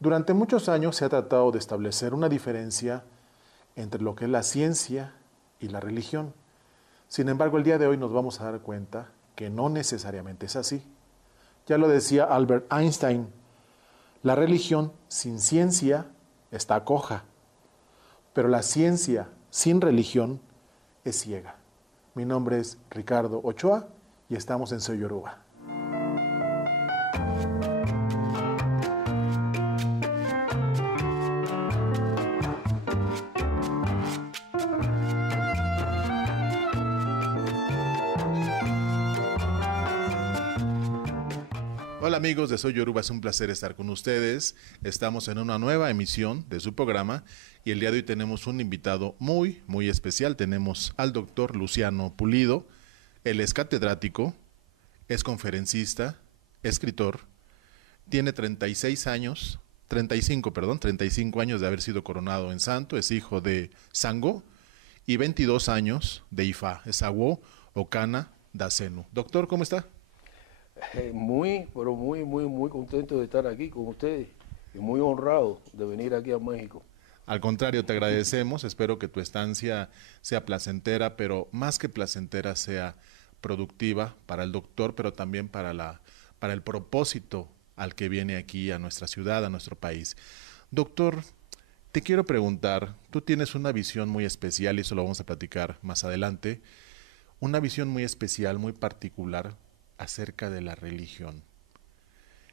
Durante muchos años se ha tratado de establecer una diferencia entre lo que es la ciencia y la religión. Sin embargo, el día de hoy nos vamos a dar cuenta que no necesariamente es así. Ya lo decía Albert Einstein, la religión sin ciencia está coja, pero la ciencia sin religión es ciega. Mi nombre es Ricardo Ochoa y estamos en Soy Yoruba. Hola amigos de Soy Yoruba, es un placer estar con ustedes. Estamos en una nueva emisión de su programa y el día de hoy tenemos un invitado muy especial. Tenemos al doctor Luciano Pulido. Él es catedrático, es conferencista, escritor, tiene 36 años, 35 años de haber sido coronado en santo, es hijo de Sango y 22 años de Ifá, es Agwo Okana Dacenu. Doctor, ¿cómo está? Muy contento de estar aquí con ustedes y muy honrado de venir aquí a México. Al contrario, te agradecemos, espero que tu estancia sea placentera, pero más que placentera sea productiva para el doctor, pero también para el propósito al que viene aquí a nuestra ciudad, a nuestro país. Doctor, te quiero preguntar, tú tienes una visión muy especial y eso lo vamos a platicar más adelante, una visión muy especial, muy particular acerca de la religión.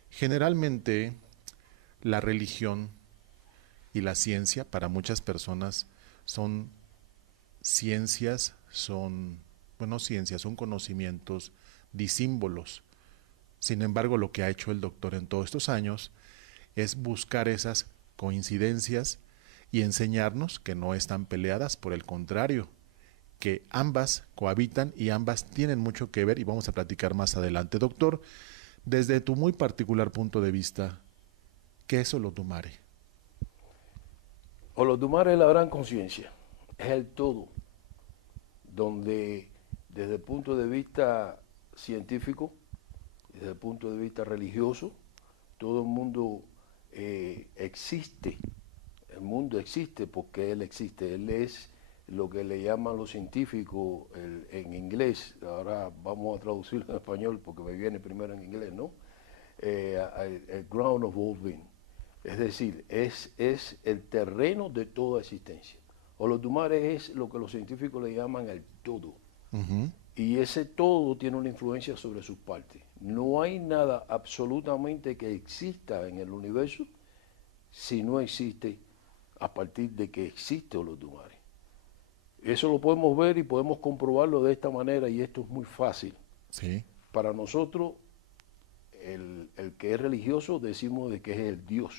Generalmente la religión y la ciencia para muchas personas son ciencias, son conocimientos disímbolos. Sin embargo, lo que ha hecho el doctor en todos estos años es buscar esas coincidencias y enseñarnos que no están peleadas, por el contrario, que ambas cohabitan y ambas tienen mucho que ver y vamos a platicar más adelante. Doctor, desde tu muy particular punto de vista, ¿qué es Olodumare? Olodumare es la gran conciencia, es el todo, donde desde el punto de vista científico, desde el punto de vista religioso, todo el mundo existe. El mundo existe porque Él existe. Él es lo que le llaman los científicos en inglés. Ahora vamos a traducirlo en español porque me viene primero en inglés, ¿no? El ground of all being. Es decir, es el terreno de toda existencia. Olodumare es lo que los científicos le llaman el todo. Uh-huh. Y ese todo tiene una influencia sobre sus partes. No hay nada absolutamente que exista en el universo si no existe a partir de que existe Olodumare. Eso lo podemos ver y podemos comprobarlo de esta manera y esto es muy fácil. Sí. Para nosotros, el que es religioso decimos de que es el Dios.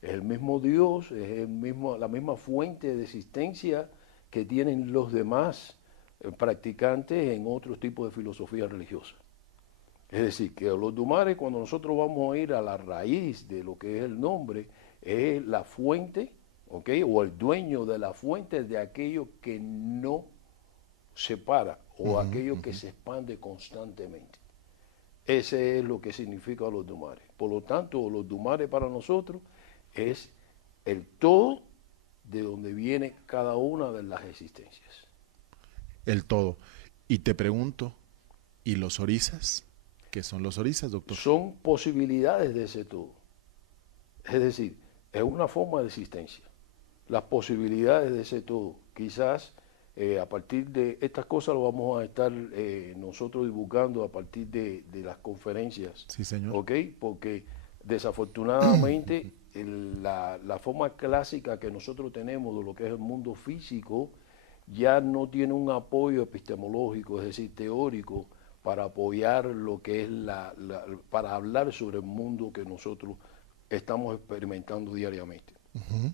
Es el mismo Dios, es la misma fuente de existencia que tienen los demás practicantes en otros tipos de filosofía religiosa. Es decir, que Olodumare, cuando nosotros vamos a ir a la raíz de lo que es el nombre, es la fuente, ¿okay? O el dueño de la fuente de aquello que no se para o aquello que se expande constantemente. Ese es lo que significa Olodumare. Por lo tanto, Olodumare para nosotros es el todo de donde viene cada una de las existencias. El todo. Y te pregunto, ¿y los orisas? ¿Qué son los orisas, doctor? Son posibilidades de ese todo. Es decir, es una forma de existencia. Las posibilidades de ese todo. Quizás a partir de estas cosas lo vamos a estar nosotros divulgando a partir de las conferencias. Sí, señor. ¿Ok? Porque desafortunadamente la forma clásica que nosotros tenemos de lo que es el mundo físico ya no tiene un apoyo epistemológico, es decir, teórico, para apoyar lo que es para hablar sobre el mundo que nosotros estamos experimentando diariamente. Uh-huh.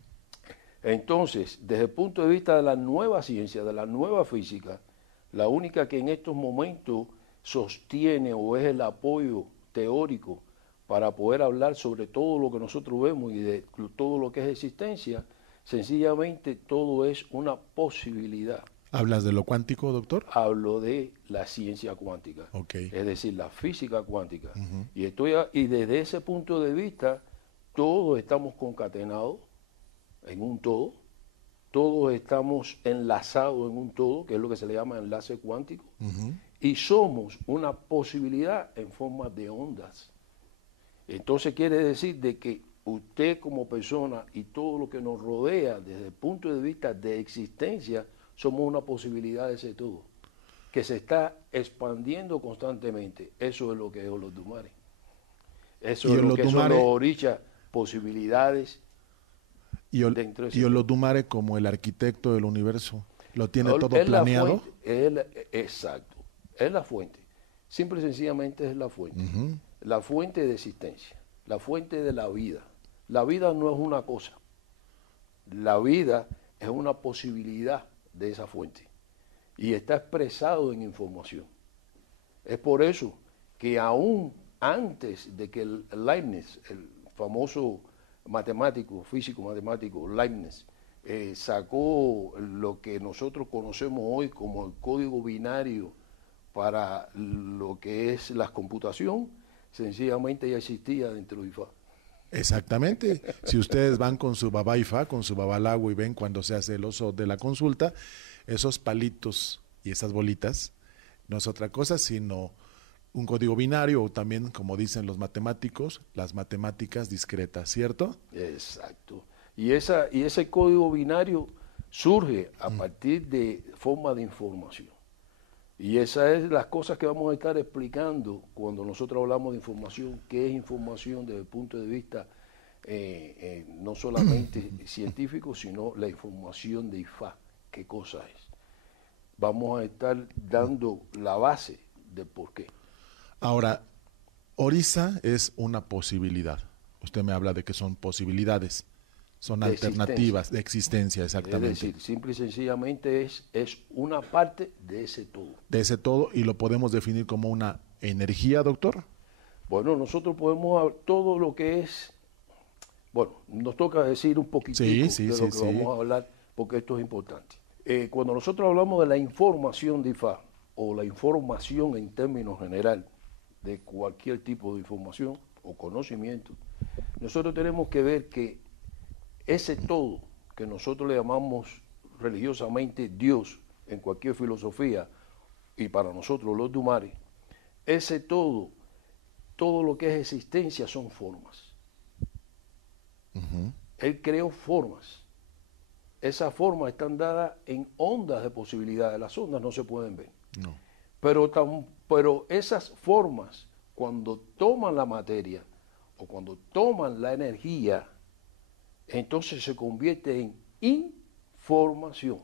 Entonces, desde el punto de vista de la nueva ciencia, de la nueva física, la única que en estos momentos sostiene o es el apoyo teórico para poder hablar sobre todo lo que nosotros vemos y de todo lo que es existencia, sencillamente todo es una posibilidad. ¿Hablas de lo cuántico, doctor? Hablo de la ciencia cuántica, Okay. es decir, la física cuántica. Uh-huh. Y desde ese punto de vista, todos estamos concatenados en un todo, todos estamos enlazados en un todo, que es lo que se le llama enlace cuántico, y somos una posibilidad en forma de ondas. Entonces quiere decir de que usted como persona y todo lo que nos rodea desde el punto de vista de existencia, somos una posibilidad de ese todo, que se está expandiendo constantemente. Eso es lo que es Olodumare. Eso es lo que son los orichas, posibilidades. Y Olodumare como el arquitecto del universo, ¿lo tiene todo planeado? Exacto, es la fuente. Simple y sencillamente es la fuente. La fuente de existencia, la fuente de la vida. La vida no es una cosa. La vida es una posibilidad de esa fuente. Y está expresado en información. Es por eso que aún antes de que Leibniz, el famoso matemático, físico matemático Leibniz, sacó lo que nosotros conocemos hoy como el código binario para lo que es la computación, sencillamente ya existía dentro de IFA. Exactamente. Si ustedes van con su babá IFA, con su babalago y ven cuando se hace el oso de la consulta, esos palitos y esas bolitas no es otra cosa sino un código binario o también, como dicen los matemáticos, las matemáticas discretas, ¿cierto? Exacto. Y ese código binario surge a partir de forma de información. Y esas es las cosas que vamos a estar explicando cuando nosotros hablamos de información, qué es información desde el punto de vista no solamente científico, sino la información de IFA, qué cosa es. Vamos a estar dando la base de por qué. Ahora, Orisa es una posibilidad. Usted me habla de que son posibilidades, son de alternativas de existencia, exactamente. Es decir, simple y sencillamente es una parte de ese todo. De ese todo, y lo podemos definir como una energía, doctor. Bueno, nosotros podemos, todo lo que es, bueno, nos toca decir un poquitito de lo que vamos a hablar, porque esto es importante. Cuando nosotros hablamos de la información de IFA, o la información en términos general, de cualquier tipo de información o conocimiento, nosotros tenemos que ver que ese todo que nosotros le llamamos religiosamente Dios en cualquier filosofía y para nosotros los Dumare, ese todo lo que es existencia son formas. Él creó formas. Esas formas están dadas en ondas de posibilidades. Las ondas no se pueden ver. No. Pero esas formas, cuando toman la materia o cuando toman la energía, entonces se convierte en información.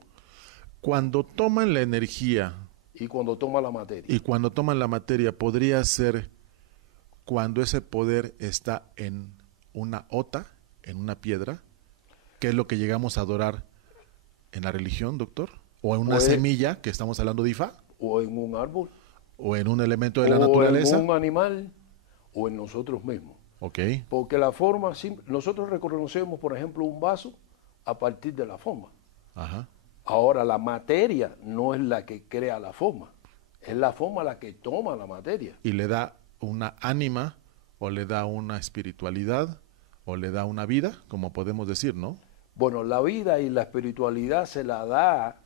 Cuando toman la energía y cuando toman la materia. Y cuando toman la materia, podría ser cuando ese poder está en una ota, en una piedra, que es lo que llegamos a adorar en la religión, doctor, o en una semilla, que estamos hablando de IFA, o en un árbol, o en un elemento de la naturaleza, o en un animal, o en nosotros mismos. Okay. Porque la forma, nosotros reconocemos, por ejemplo, un vaso a partir de la forma. Ajá. Ahora, la materia no es la que crea la forma, es la forma la que toma la materia. Y le da una ánima, o le da una espiritualidad, o le da una vida, como podemos decir, ¿no? Bueno, la vida y la espiritualidad se la da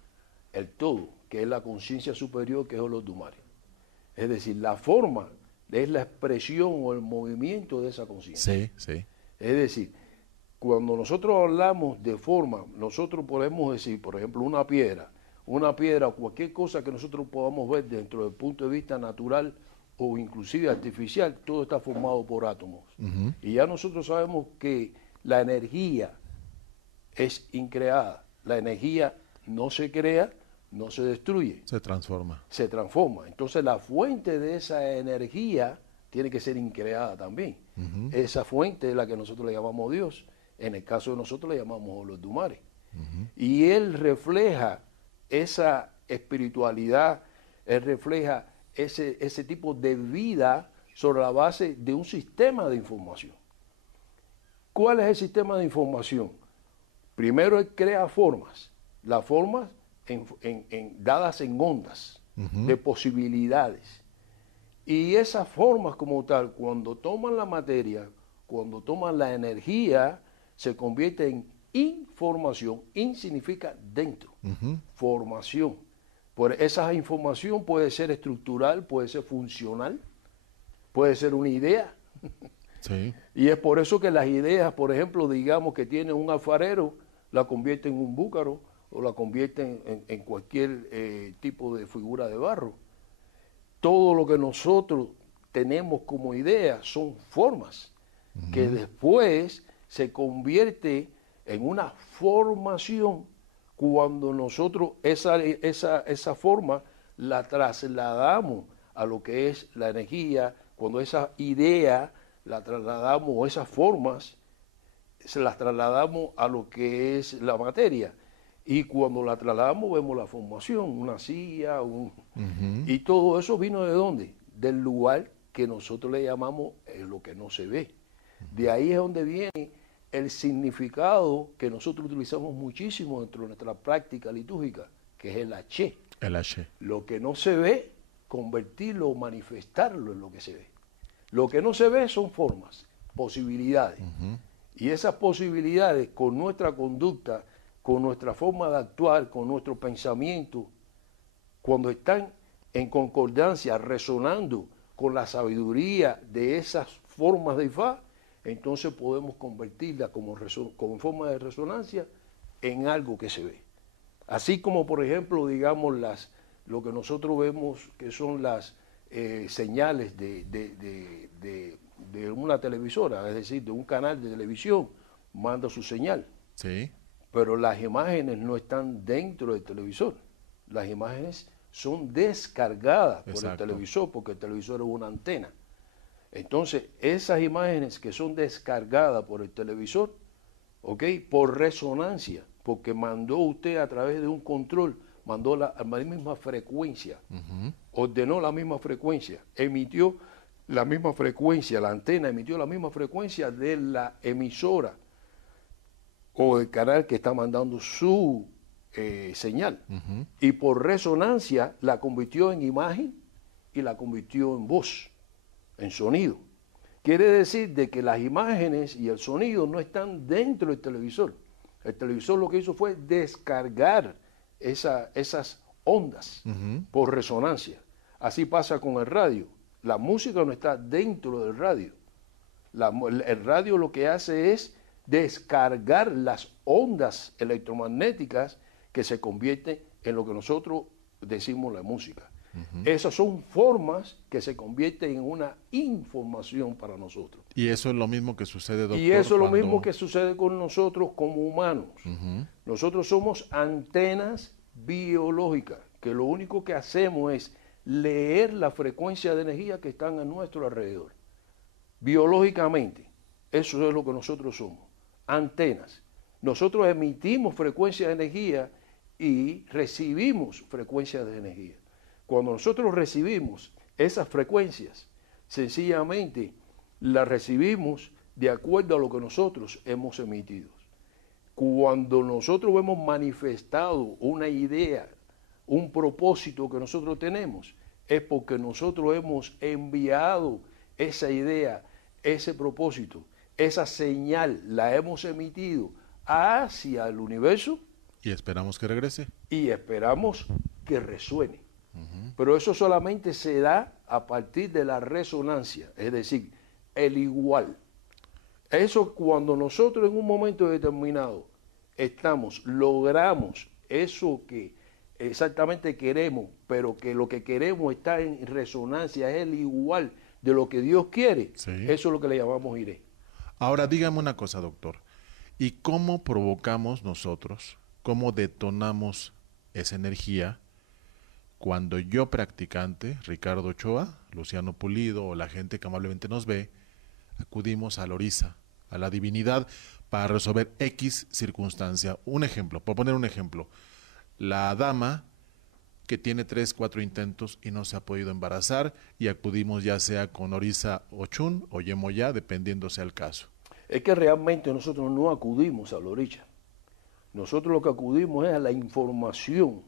el todo, que es la conciencia superior, que es Olodumare. Es decir, la forma es la expresión o el movimiento de esa conciencia. Sí, sí. Es decir, cuando nosotros hablamos de forma, nosotros podemos decir, por ejemplo, una piedra o cualquier cosa que nosotros podamos ver dentro del punto de vista natural o inclusive artificial, todo está formado por átomos. Y ya nosotros sabemos que la energía es increada. La energía no se crea, no se destruye. Se transforma. Se transforma. Entonces la fuente de esa energía tiene que ser increada también. Esa fuente es la que nosotros le llamamos Dios. En el caso de nosotros le llamamos Olodumare. Y él refleja esa espiritualidad, él refleja ese tipo de vida sobre la base de un sistema de información. ¿Cuál es el sistema de información? Primero él crea formas, las formas dadas en ondas de posibilidades. Y esas formas como tal, cuando toman la materia, cuando toman la energía, se convierte en información. In significa dentro, formación. Por esa información puede ser estructural, puede ser funcional, puede ser una idea. Sí. Y es por eso que las ideas, por ejemplo, digamos que tiene un alfarero, la convierte en un búcaro o la convierte en cualquier tipo de figura de barro. Todo lo que nosotros tenemos como idea son formas que después se convierte en una formación cuando nosotros esa forma la trasladamos a lo que es la energía, cuando esa idea la trasladamos, o esas formas se las trasladamos a lo que es la materia. Y cuando la trasladamos vemos la formación, una silla, y todo eso vino ¿de dónde? Del lugar que nosotros le llamamos lo que no se ve. De ahí es donde viene el significado que nosotros utilizamos muchísimo dentro de nuestra práctica litúrgica, que es el H. El H. Lo que no se ve, convertirlo o manifestarlo en lo que se ve. Lo que no se ve son formas, posibilidades. Y esas posibilidades con nuestra conducta, con nuestra forma de actuar, con nuestro pensamiento, cuando están en concordancia, resonando con la sabiduría de esas formas de Ifá, entonces podemos convertirla como forma de resonancia en algo que se ve. Así como, por ejemplo, digamos, lo que nosotros vemos que son las señales de una televisora, es decir, de un canal de televisión, manda su señal. Sí. Pero las imágenes no están dentro del televisor. Las imágenes son descargadas por el televisor, porque el televisor es una antena. Entonces, esas imágenes que son descargadas por el televisor, ¿ok? Por resonancia, porque mandó usted a través de un control, mandó la misma frecuencia, ordenó la misma frecuencia, emitió la misma frecuencia, la antena emitió la misma frecuencia de la emisora o el canal que está mandando su señal. Y por resonancia la convirtió en imagen y la convirtió en voz, en sonido. Quiere decir de que las imágenes y el sonido no están dentro del televisor. El televisor lo que hizo fue descargar esas ondas por resonancia. Así pasa con el radio. La música no está dentro del radio. El radio lo que hace es descargar las ondas electromagnéticas que se convierten en lo que nosotros decimos la música. Esas son formas que se convierten en una información para nosotros. Y eso es lo mismo que sucede, doctor. Y eso es lo mismo que sucede con nosotros como humanos. Nosotros somos antenas biológicas, que lo único que hacemos es leer la frecuencia de energía que están a nuestro alrededor. Biológicamente, eso es lo que nosotros somos, antenas. Nosotros emitimos frecuencia de energía y recibimos frecuencias de energía. Cuando nosotros recibimos esas frecuencias, sencillamente las recibimos de acuerdo a lo que nosotros hemos emitido. Cuando nosotros hemos manifestado una idea, un propósito que nosotros tenemos, es porque nosotros hemos enviado esa idea, ese propósito, esa señal, la hemos emitido hacia el universo. Y esperamos que regrese. Y esperamos que resuene. Pero eso solamente se da a partir de la resonancia, es decir, el igual. Eso cuando nosotros en un momento determinado logramos eso que exactamente queremos, pero que lo que queremos está en resonancia, es el igual de lo que Dios quiere, Sí. Eso es lo que le llamamos iré. Ahora dígame una cosa, doctor. ¿Y cómo provocamos nosotros, cómo detonamos esa energía cuando yo practicante, Ricardo Ochoa, Luciano Pulido o la gente que amablemente nos ve, acudimos a la orisa, a la divinidad, para resolver X circunstancia? Un ejemplo, por poner un ejemplo, la dama que tiene 3, 4 intentos y no se ha podido embarazar y acudimos ya sea con orisa Ochun o Yemoyá, dependiendo sea el caso. Es que realmente nosotros no acudimos a la orilla. Nosotros lo que acudimos es a la información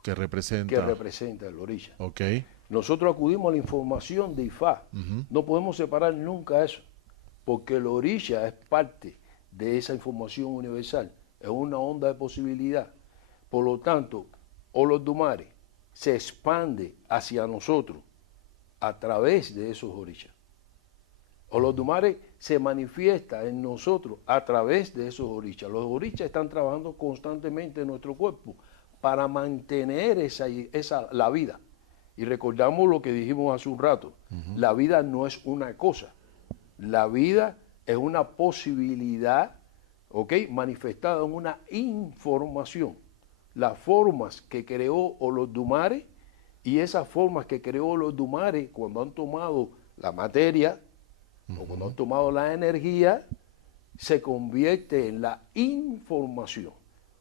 que representa la orilla. Okay. Nosotros acudimos a la información de Ifá. No podemos separar nunca eso. porque el orilla es parte de esa información universal, es una onda de posibilidad. Por lo tanto, Olodumare se expande hacia nosotros a través de esos orillas. Olodumare se manifiesta en nosotros a través de esos orillas. Los orillas están trabajando constantemente en nuestro cuerpo para mantener la vida. Y recordamos lo que dijimos hace un rato, la vida no es una cosa, la vida es una posibilidad, ¿ok?, manifestada en una información. Las formas que creó Olodumare y esas formas que creó Olodumare cuando han tomado la materia o cuando han tomado la energía, se convierte en la información.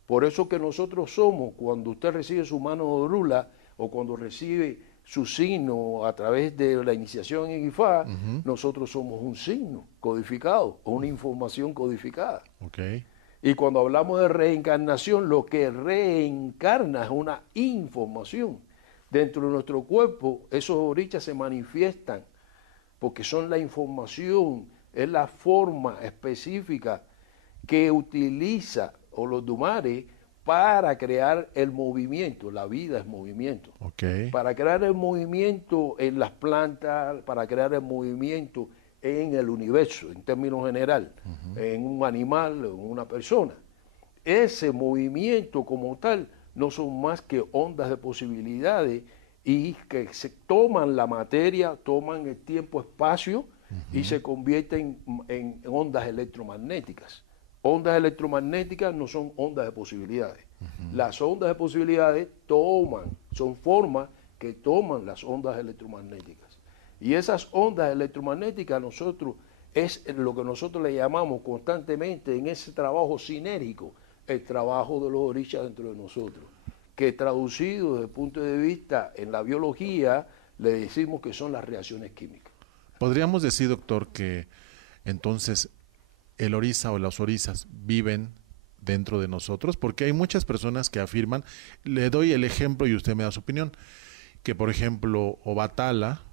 Por eso que nosotros somos, cuando usted recibe su mano de orula o cuando recibe su signo a través de la iniciación en Ifá, nosotros somos un signo codificado o una información codificada. Okay. Y cuando hablamos de reencarnación, lo que reencarna es una información. Dentro de nuestro cuerpo, esos orichas se manifiestan porque son la información, es la forma específica que utiliza Olodumare para crear el movimiento. La vida es movimiento. Okay. Para crear el movimiento en las plantas, para crear el movimiento en el universo, en términos general, en un animal, en una persona. Ese movimiento como tal no son más que ondas de posibilidades y que se toman la materia, toman el tiempo-espacio y se convierten en ondas electromagnéticas. Ondas electromagnéticas no son ondas de posibilidades. Las ondas de posibilidades son formas que toman las ondas electromagnéticas. Y esas ondas electromagnéticas es lo que nosotros le llamamos constantemente en ese trabajo sinérgico, el trabajo de los orishas dentro de nosotros, que traducido desde el punto de vista en la biología, le decimos que son las reacciones químicas. Podríamos decir, doctor, que entonces el orisa o los orisas viven dentro de nosotros, porque hay muchas personas que afirman, le doy el ejemplo y usted me da su opinión, que por ejemplo Obatala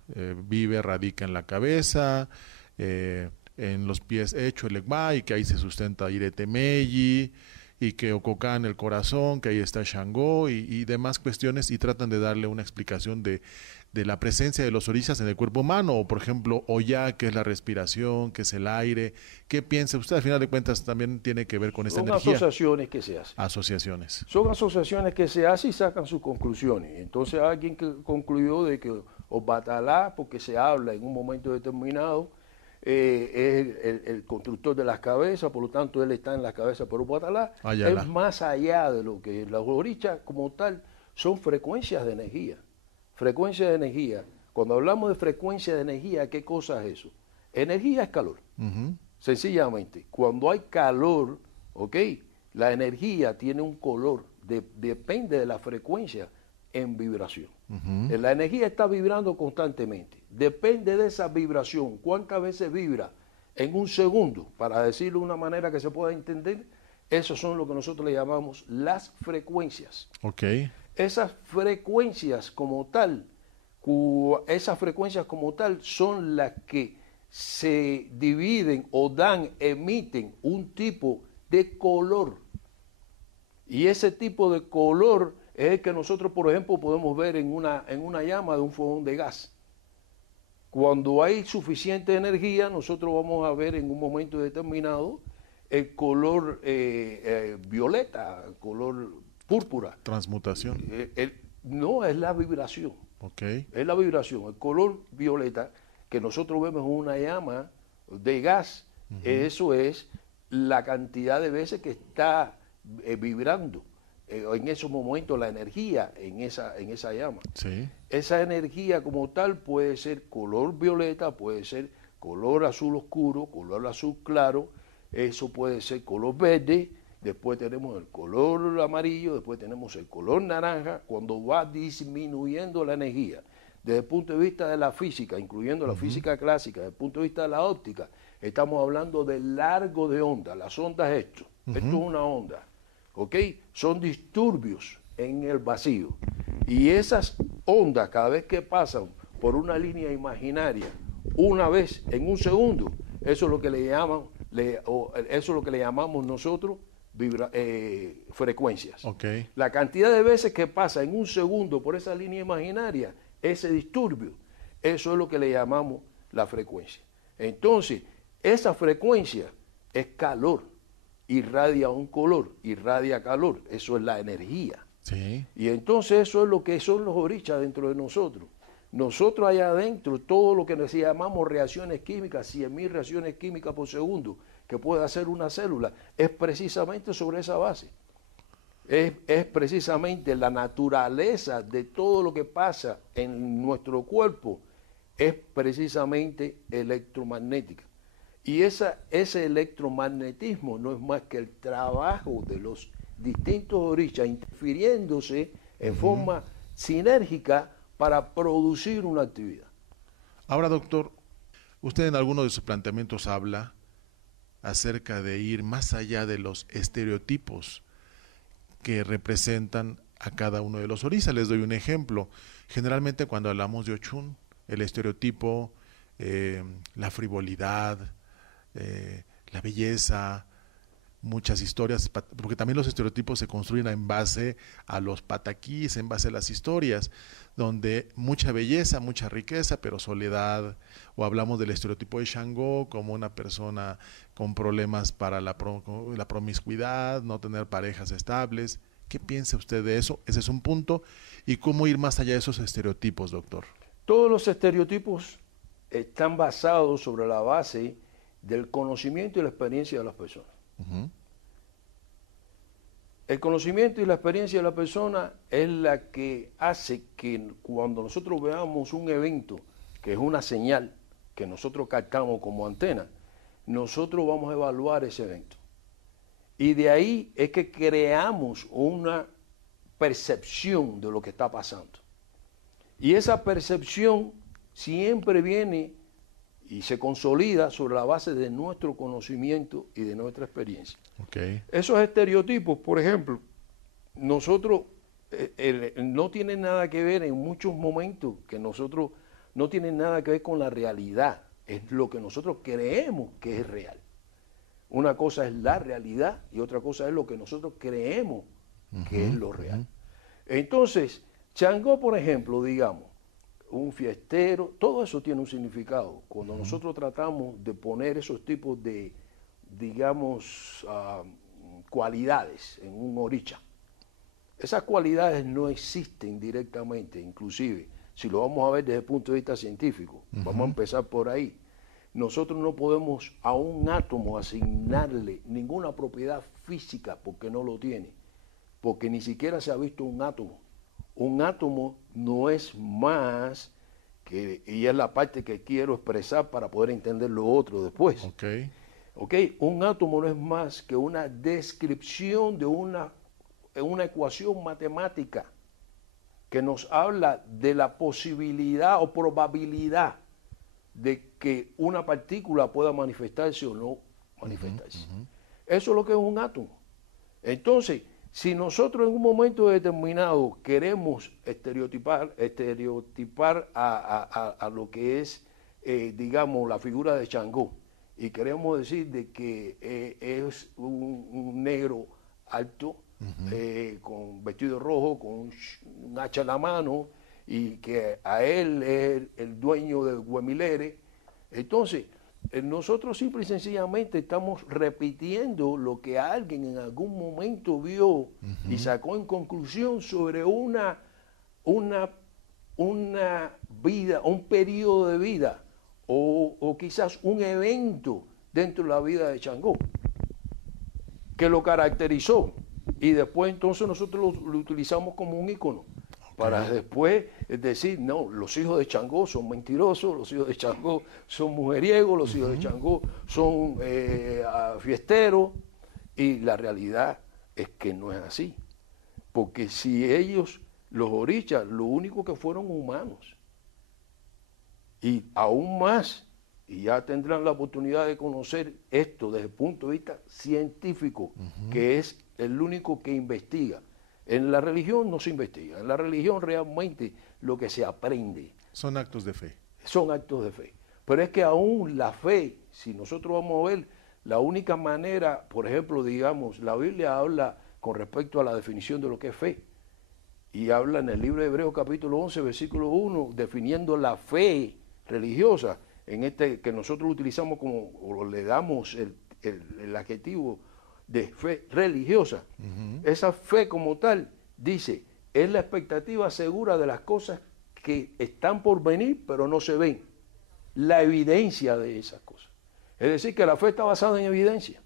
radica en la cabeza, en los pies hecho el Egba, y que ahí se sustenta Iretemeyi, y que Ococa en el corazón, que ahí está Shango y demás cuestiones, y tratan de darle una explicación de la presencia de los orisas en el cuerpo humano, o por ejemplo Oya, que es la respiración, que es el aire. ¿Qué piensa usted? Al final de cuentas también tiene que ver con esta energía. Son asociaciones que se hacen. Asociaciones. Son asociaciones que se hacen y sacan sus conclusiones. Entonces alguien que concluyó de que Obatalá, porque se habla en un momento determinado, es el constructor de las cabezas, por lo tanto él está en las cabezas, pero Obatalá es más allá de lo que los orichas como tal son frecuencias de energía. Frecuencia de energía. Cuando hablamos de frecuencia de energía, ¿qué cosa es eso? Energía es calor. Sencillamente, cuando hay calor, ¿ok?, la energía tiene un color, depende de la frecuencia en vibración. La energía está vibrando constantemente. Depende de esa vibración. ¿Cuántas veces vibra en un segundo? Para decirlo de una manera que se pueda entender, esos son lo que nosotros le llamamos las frecuencias. Okay. Esas frecuencias como tal son las que se dividen o emiten un tipo de color. Y ese tipo de color es el que nosotros, por ejemplo, podemos ver en una llama de un fogón de gas. Cuando hay suficiente energía, nosotros vamos a ver en un momento determinado el color violeta, el color púrpura. Transmutación. No, es la vibración. Okay. Es la vibración. El color violeta que nosotros vemos en una llama de gas, eso es la cantidad de veces que está vibrando en esos momentos la energía en esa llama. Sí. Esa energía como tal puede ser color violeta, puede ser color azul oscuro, color azul claro, eso puede ser color verde, después tenemos el color amarillo, después tenemos el color naranja, cuando va disminuyendo la energía. Desde el punto de vista de la física, incluyendo la física clásica, desde el punto de vista de la óptica, estamos hablando del largo de onda, las ondas esto es una onda, ¿ok? Son disturbios en el vacío. Y esas ondas, cada vez que pasan por una línea imaginaria, una vez en un segundo, Eso es lo que le llaman, eso es lo que le llamamos nosotros frecuencias. Okay. La cantidad de veces que pasa en un segundo por esa línea imaginaria, ese disturbio, eso es lo que le llamamos la frecuencia. Entonces, esa frecuencia es calor, irradia un color, irradia calor, eso es la energía. Sí. Y entonces eso es lo que son los orichas dentro de nosotros. Nosotros allá adentro, todo lo que llamamos reacciones químicas, 100.000 reacciones químicas por segundo que puede hacer una célula, es precisamente sobre esa base. Es precisamente la naturaleza de todo lo que pasa en nuestro cuerpo, es precisamente electromagnética. Y ese electromagnetismo no es más que el trabajo de los distintos orichas interfiriéndose en forma sinérgica para producir una actividad. Ahora, doctor, usted en alguno de sus planteamientos habla acerca de ir más allá de los estereotipos que representan a cada uno de los orishas. Les doy un ejemplo. Generalmente cuando hablamos de Ochun, el estereotipo, la frivolidad, la belleza, muchas historias, porque también los estereotipos se construyen en base a los pataquís, en base a las historias, donde mucha belleza, mucha riqueza, pero soledad. O hablamos del estereotipo de Shango como una persona con problemas para la promiscuidad, no tener parejas estables. ¿Qué piensa usted de eso? Ese es un punto. ¿Y cómo ir más allá de esos estereotipos, doctor? Todos los estereotipos están basados sobre la base del conocimiento y la experiencia de las personas. Uh-huh. El conocimiento y la experiencia de la persona es la que hace que cuando nosotros veamos un evento, que es una señal que nosotros captamos como antena, nosotros vamos a evaluar ese evento. Y de ahí es que creamos una percepción de lo que está pasando. Y esa percepción siempre viene y se consolida sobre la base de nuestro conocimiento y de nuestra experiencia. Okay. Esos estereotipos, por ejemplo, nosotros no tienen nada que ver en muchos momentos que nosotros no tienen nada que ver con la realidad, es lo que nosotros creemos que es real. Una cosa es la realidad y otra cosa es lo que nosotros creemos que es lo real. Entonces, Shango, por ejemplo, digamos, un fiestero, todo eso tiene un significado. Cuando nosotros tratamos de poner esos tipos de, digamos, cualidades en un oricha, esas cualidades no existen directamente, inclusive, si lo vamos a ver desde el punto de vista científico, vamos a empezar por ahí. Nosotros no podemos a un átomo asignarle ninguna propiedad física porque no lo tiene, porque ni siquiera se ha visto un átomo. Un átomo no es más que, y es la parte que quiero expresar para poder entender lo otro después. Okay. Okay, un átomo no es más que una descripción de una ecuación matemática que nos habla de la posibilidad o probabilidad de que una partícula pueda manifestarse o no manifestarse. Eso es lo que es un átomo. Entonces, si nosotros en un momento determinado queremos estereotipar a lo que es, digamos, la figura de Shango, y queremos decir de que es un negro alto, con vestido rojo, con un hacha en la mano, y que a él es el dueño del Huemilere, entonces nosotros simple y sencillamente estamos repitiendo lo que alguien en algún momento vio y sacó en conclusión sobre una vida, un periodo de vida o quizás un evento dentro de la vida de Shango que lo caracterizó y después entonces nosotros lo utilizamos como un ícono. Para después decir, no, los hijos de Shango son mentirosos, los hijos de Shango son mujeriegos, los hijos de Shango son fiesteros, y la realidad es que no es así. Porque si ellos, los orichas, lo único que fueron humanos, y aún más, y ya tendrán la oportunidad de conocer esto desde el punto de vista científico, que es el único que investiga. En la religión no se investiga, en la religión realmente lo que se aprende. Son actos de fe. Son actos de fe. Pero es que aún la fe Si nosotros vamos a ver, la única manera, por ejemplo, digamos, la Biblia habla con respecto a la definición de lo que es fe. Y habla en el libro de Hebreos capítulo 11, versículo 1, definiendo la fe religiosa, en este que nosotros utilizamos como, o le damos el adjetivo de fe religiosa. Esa fe como tal, dice, es la expectativa segura de las cosas que están por venir, pero no se ven. La evidencia de esas cosas. Es decir, que la fe está basada en evidencia.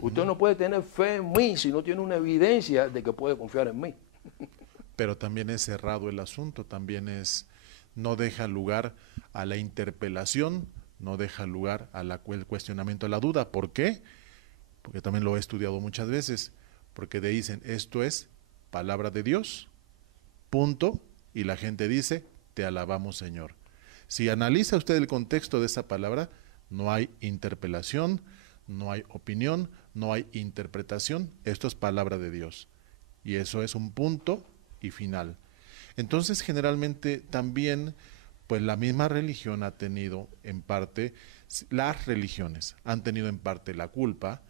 Usted no puede tener fe en mí si no tiene una evidencia de que puede confiar en mí. Pero también es cerrado el asunto, también no deja lugar a la interpelación, no deja lugar al cuestionamiento, a la duda. ¿Por qué? Porque también lo he estudiado muchas veces, porque dicen, esto es palabra de Dios, punto, y la gente dice, te alabamos, Señor. Si analiza usted el contexto de esa palabra, no hay interpelación, no hay opinión, no hay interpretación, esto es palabra de Dios. Y eso es un punto y final. Entonces, generalmente también, pues la misma religión ha tenido en parte, las religiones han tenido en parte la culpa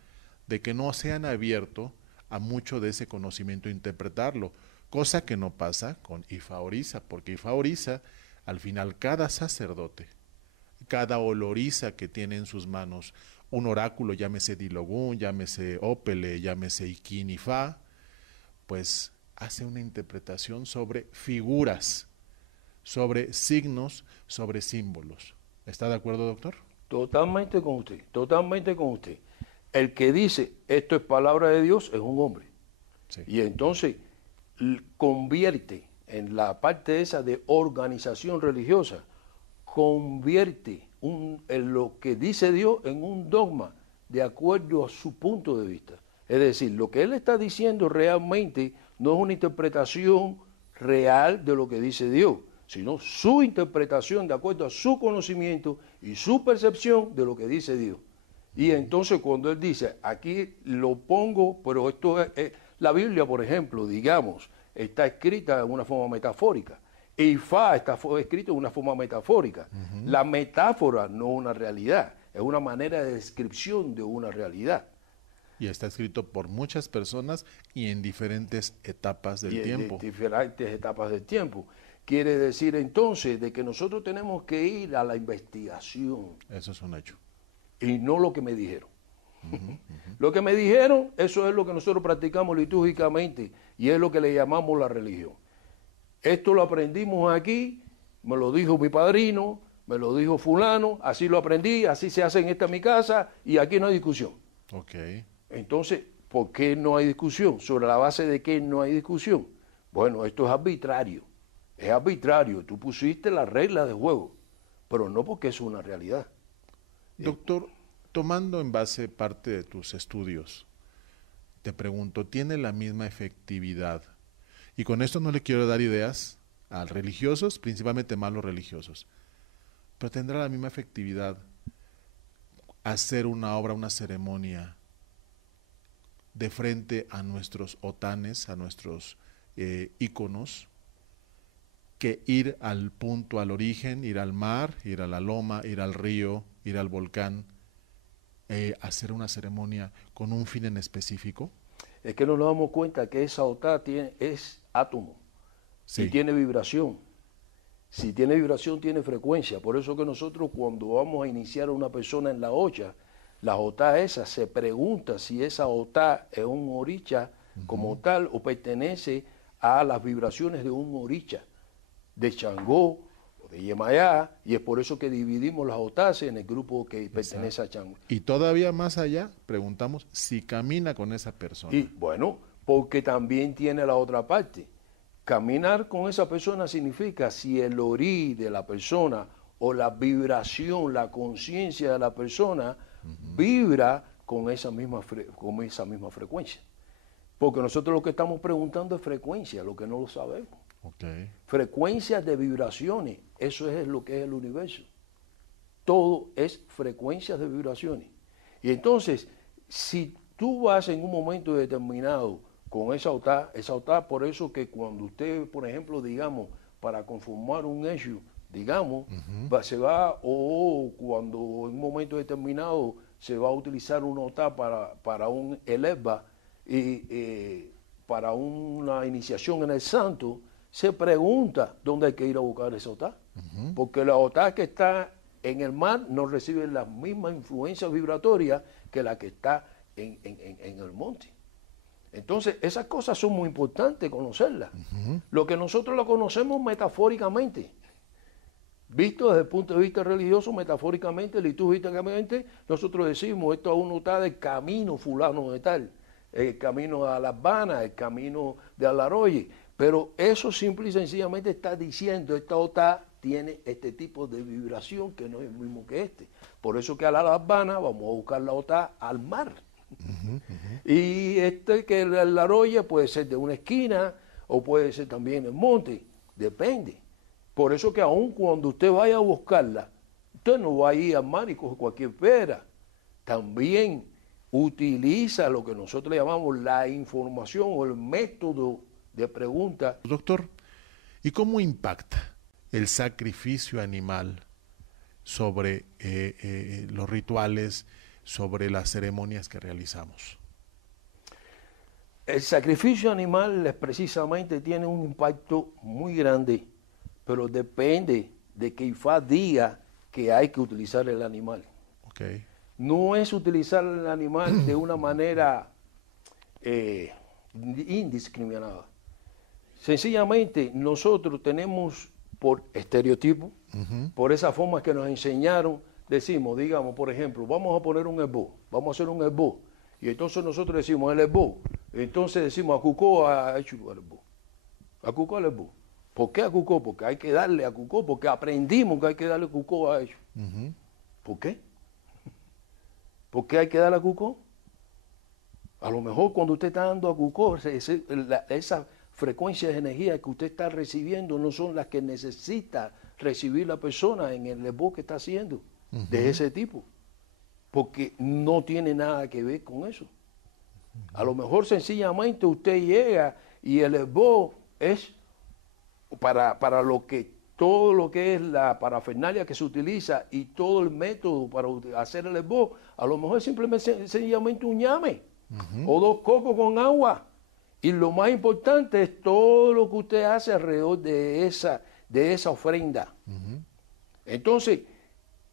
de que no se han abierto a mucho de ese conocimiento e interpretarlo, cosa que no pasa con Ifa Orisa, porque Ifa Orisa, al final, cada sacerdote, cada oloriza que tiene en sus manos un oráculo, llámese Dilogún, llámese Opele, llámese Ikin Ifa, pues hace una interpretación sobre figuras, sobre signos, sobre símbolos. ¿Está de acuerdo, doctor? Totalmente con usted, totalmente con usted. El que dice esto es palabra de Dios es un hombre. Sí. Y entonces convierte en la parte esa de organización religiosa, convierte en lo que dice Dios en un dogma de acuerdo a su punto de vista. Es decir, lo que él está diciendo realmente no es una interpretación real de lo que dice Dios, sino su interpretación de acuerdo a su conocimiento y su percepción de lo que dice Dios. Y entonces cuando él dice, aquí lo pongo, pero esto es la Biblia, por ejemplo, digamos, está escrita de una forma metafórica. Ifá está escrito de una forma metafórica. La metáfora no es una realidad, es una manera de descripción de una realidad. Y está escrito por muchas personas y en diferentes etapas del tiempo. En diferentes etapas del tiempo. Quiere decir entonces de que nosotros tenemos que ir a la investigación. Eso es un hecho. Y no lo que me dijeron. Lo que me dijeron, eso es lo que nosotros practicamos litúrgicamente y es lo que le llamamos la religión. Esto lo aprendimos aquí, me lo dijo mi padrino, me lo dijo fulano, así lo aprendí, así se hace en esta mi casa y aquí no hay discusión. Okay. Entonces, ¿por qué no hay discusión? ¿Sobre la base de qué no hay discusión? Bueno, esto es arbitrario. Es arbitrario. Tú pusiste las reglas de juego, pero no porque es una realidad. Doctor, tomando en base parte de tus estudios, te pregunto, ¿tiene la misma efectividad? Y con esto no le quiero dar ideas a religiosos, principalmente malos religiosos, pero ¿tendrá la misma efectividad hacer una obra, una ceremonia de frente a nuestros otanes, a nuestros íconos, que ir al punto, al origen, ir al mar, ir a la loma, ir al río, ir al volcán, hacer una ceremonia con un fin en específico? Es que no nos damos cuenta que esa otá es átomo, sí, y tiene vibración. Si tiene vibración, tiene frecuencia. Por eso que nosotros cuando vamos a iniciar a una persona en la olla, la otá esa se pregunta si esa otá es un oricha como tal o pertenece a las vibraciones de un oricha, de Changó o de Yemayá, y es por eso que dividimos las otás en el grupo que pertenece a Changó. Y todavía más allá, preguntamos si camina con esa persona. Y bueno, porque también tiene la otra parte. Caminar con esa persona significa si el orí de la persona o la vibración, la conciencia de la persona vibra con esa misma frecuencia. Porque nosotros lo que estamos preguntando es frecuencia, lo que no lo sabemos. Okay. Frecuencias de vibraciones, eso es lo que es el universo. Todo es frecuencias de vibraciones. Y entonces, si tú vas en un momento determinado con esa otá, por eso que cuando usted, por ejemplo, digamos, para conformar un hecho, digamos, se va, o cuando en un momento determinado se va a utilizar un OTA para un eleva y para una iniciación en el santo, se pregunta dónde hay que ir a buscar esa OTA. Porque la OTA que está en el mar no recibe las mismas influencias vibratorias que la que está en el monte. Entonces, esas cosas son muy importantes conocerlas. Lo que nosotros lo conocemos metafóricamente, visto desde el punto de vista religioso, metafóricamente, litúrgicamente, nosotros decimos, esto uno está del camino fulano de tal, el camino a Las Habana, el camino de Alaroye, pero eso simple y sencillamente está diciendo, esta OTA tiene este tipo de vibración que no es el mismo que este. Por eso que a La Habana vamos a buscar la OTA al mar. Y que el Alaroye puede ser de una esquina o puede ser también el monte, depende. Por eso que aun cuando usted vaya a buscarla, usted no va a ir al mar y coge cualquier piedra. También utiliza lo que nosotros le llamamos la información o el método de pregunta. Doctor, ¿y cómo impacta el sacrificio animal sobre los rituales, sobre las ceremonias que realizamos? El sacrificio animal precisamente tiene un impacto muy grande, pero depende de que IFA diga que hay que utilizar el animal. Okay. No es utilizar el animal de una manera indiscriminada. Sencillamente nosotros tenemos por estereotipo, por esa forma que nos enseñaron, decimos, digamos, por ejemplo, vamos a poner un esbo, vamos a hacer un esbo, y entonces nosotros decimos el esbo, entonces decimos a Cucó a hecho al esbo, a Cucó al esbo. ¿Por qué a Cucó? Porque hay que darle a Cucó, porque aprendimos que hay que darle Cucó a ellos. ¿Por qué? ¿Por qué hay que darle a Cucó? A lo mejor cuando usted está dando a Cucó, esa frecuencia de energía que usted está recibiendo no son las que necesita recibir la persona en el esbo que está haciendo, de ese tipo, porque no tiene nada que ver con eso. A lo mejor sencillamente usted llega y el esbo es para lo que todo lo que es la parafernalia que se utiliza y todo el método para hacer el esbo, a lo mejor simplemente sencillamente un ñame o 2 cocos con agua. Y lo más importante es todo lo que usted hace alrededor de esa ofrenda. Entonces,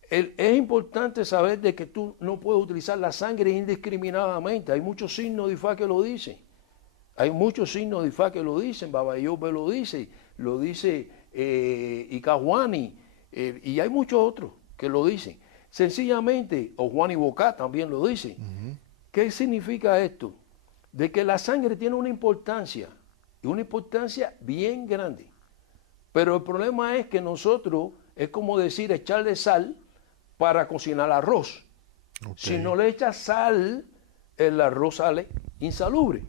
es importante saber de que tú no puedes utilizar la sangre indiscriminadamente. Hay muchos signos de Ifá que lo dicen. Hay muchos signos de Ifá que lo dicen. Baba Yobe lo dice Icahuani, y hay muchos otros que lo dicen. Sencillamente, o Juan y Bocá también lo dice. ¿Qué significa esto? De que la sangre tiene una importancia, y una importancia bien grande. Pero el problema es que nosotros, es como decir, echarle sal para cocinar arroz. Si no le echas sal, el arroz sale insalubre.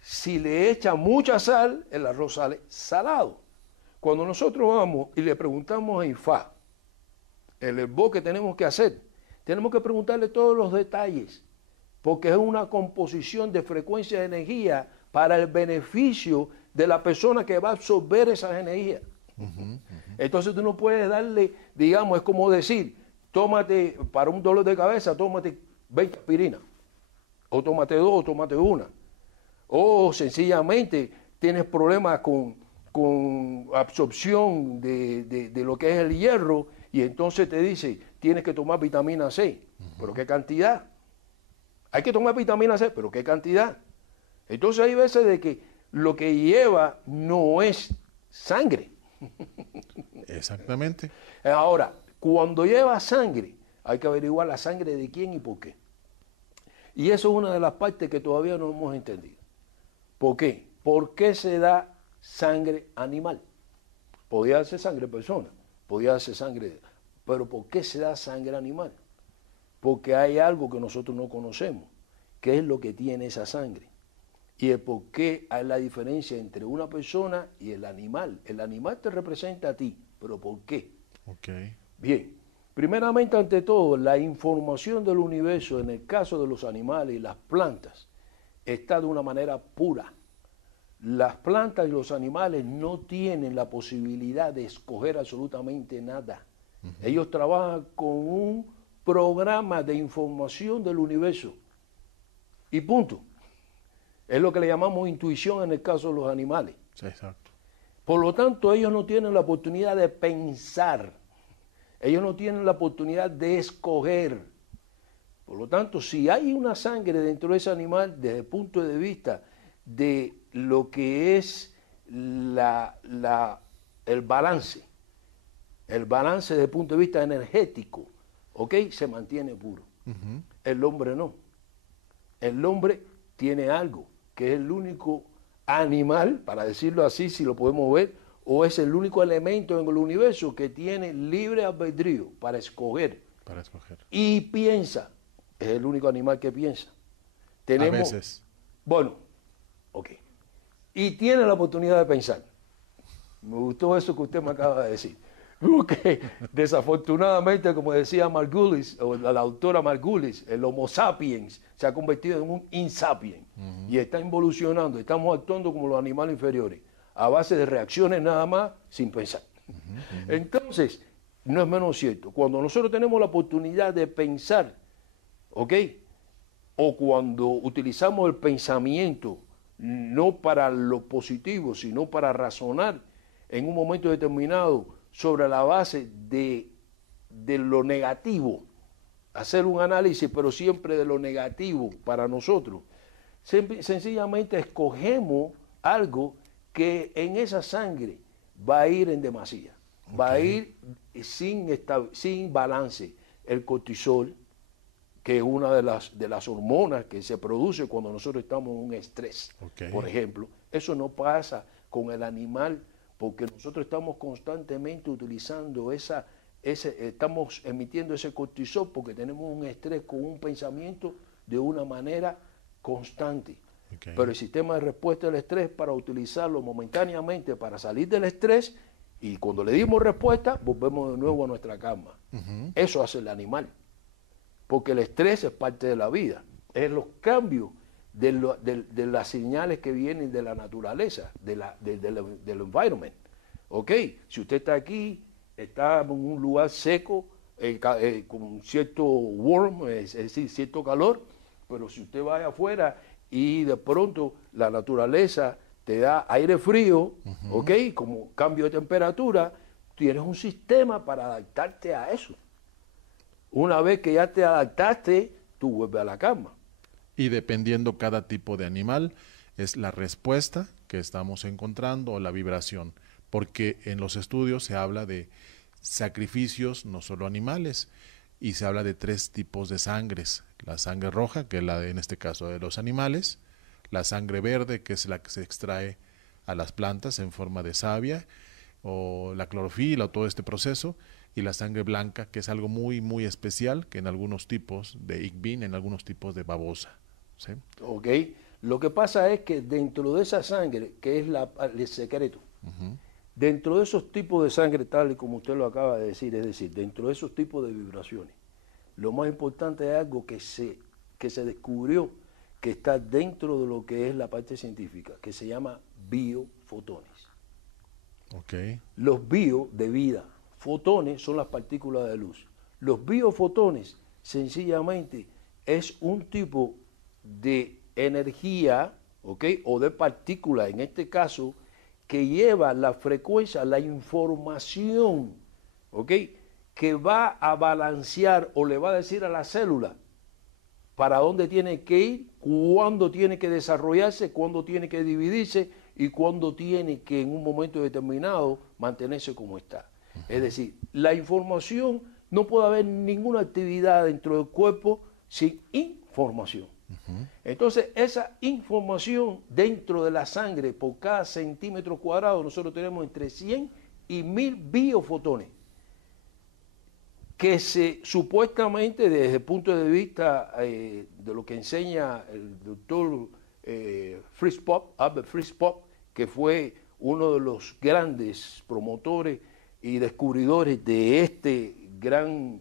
Si le echas mucha sal, el arroz sale salado. Cuando nosotros vamos y le preguntamos a Ifá, el esbo que tenemos que hacer, tenemos que preguntarle todos los detalles, porque es una composición de frecuencia de energía para el beneficio de la persona que va a absorber esas energías. Entonces tú no puedes darle, digamos, es como decir, tómate, para un dolor de cabeza, tómate 20 aspirinas, o tómate 2, o tómate 1. O sencillamente tienes problemas con absorción de lo que es el hierro, y entonces te dice, tienes que tomar vitamina C. ¿Pero qué cantidad? Hay que tomar vitamina C, pero ¿qué cantidad? Entonces hay veces de que lo que lleva no es sangre. Exactamente. Ahora, cuando lleva sangre, hay que averiguar la sangre de quién y por qué. Y eso es una de las partes que todavía no hemos entendido. ¿Por qué? ¿Por qué se da sangre animal? Podía darse sangre persona, podía darse sangre, pero ¿por qué se da sangre animal? Porque hay algo que nosotros no conocemos, que es lo que tiene esa sangre. Y el por qué hay la diferencia entre una persona y el animal. El animal te representa a ti, pero ¿por qué? Bien, primeramente ante todo, la información del universo, en el caso de los animales y las plantas, está de una manera pura. las plantas y los animales no tienen la posibilidad de escoger absolutamente nada. Ellos trabajan con un programa de información del universo. Y punto. Es lo que le llamamos intuición en el caso de los animales. Sí, exacto. Por lo tanto, ellos no tienen la oportunidad de pensar. Ellos no tienen la oportunidad de escoger. Por lo tanto, si hay una sangre dentro de ese animal, desde el punto de vista de lo que es el balance desde el punto de vista energético, ¿ok? Se mantiene puro. El hombre no. El hombre tiene algo, que es el único animal, para decirlo así, si lo podemos ver, o es el único elemento en el universo que tiene libre albedrío para escoger. Para escoger. Y piensa. Es el único animal que piensa. Tenemos, a veces. Bueno, ok. Y tiene la oportunidad de pensar. Me gustó eso que usted me acaba de decir. Porque desafortunadamente, como decía Margulis, o la autora Margulis, el Homo sapiens se ha convertido en un insapien y está involucionando. Estamos actuando como los animales inferiores, a base de reacciones nada más, sin pensar. Entonces, no es menos cierto. Cuando nosotros tenemos la oportunidad de pensar, ¿ok? O cuando utilizamos el pensamiento no para lo positivo, sino para razonar en un momento determinado sobre la base de lo negativo, hacer un análisis, pero siempre de lo negativo para nosotros. Sencillamente escogemos algo que en esa sangre va a ir en demasía, va a ir sin balance. El cortisol, que es una de las hormonas que se produce cuando nosotros estamos en un estrés, por ejemplo. Eso no pasa con el animal, porque nosotros estamos constantemente utilizando estamos emitiendo ese cortisol porque tenemos un estrés con un pensamiento de una manera constante. Pero el sistema de respuesta al estrés, para utilizarlo momentáneamente para salir del estrés, y cuando le dimos respuesta, volvemos de nuevo a nuestra cama. Eso hace el animal. Porque el estrés es parte de la vida, es los cambios de las señales que vienen de la naturaleza, del environment. ¿Ok? Si usted está aquí, está en un lugar seco, con cierto warm, es decir, cierto calor, pero si usted va afuera y de pronto la naturaleza te da aire frío, ¿ok? Como cambio de temperatura, tienes un sistema para adaptarte a eso. Una vez que ya te adaptaste, tú vuelves a la cama. Y dependiendo cada tipo de animal, es la respuesta que estamos encontrando o la vibración. Porque en los estudios se habla de sacrificios, no solo animales, y se habla de 3 tipos de sangres. La sangre roja, que es la en este caso de los animales, la sangre verde, que es la que se extrae a las plantas en forma de savia, o la clorofila, o todo este proceso, y la sangre blanca, que es algo muy, muy especial, que en algunos tipos de Igbin, en algunos tipos de babosa. ¿Sí? Ok, lo que pasa es que dentro de esa sangre, que es el secreto, dentro de esos tipos de sangre, tal y como usted lo acaba de decir, es decir, dentro de esos tipos de vibraciones, lo más importante es algo que se descubrió, que está dentro de lo que es la parte científica, que se llama biofotones. Los bio de vida, fotones son las partículas de luz. Los biofotones sencillamente es un tipo de energía, ¿ok? O de partícula, en este caso, que lleva la frecuencia, la información, ¿ok? Que va a balancear o le va a decir a la célula para dónde tiene que ir, cuándo tiene que desarrollarse, cuándo tiene que dividirse y cuándo tiene que en un momento determinado mantenerse como está. Es decir, la información, no puede haber ninguna actividad dentro del cuerpo sin información. Entonces, esa información dentro de la sangre, por cada centímetro cuadrado, nosotros tenemos entre 100 y 1000 biofotones, que supuestamente, desde el punto de vista de lo que enseña el doctor Albert Fritz Popp, que fue uno de los grandes promotores y descubridores de este gran,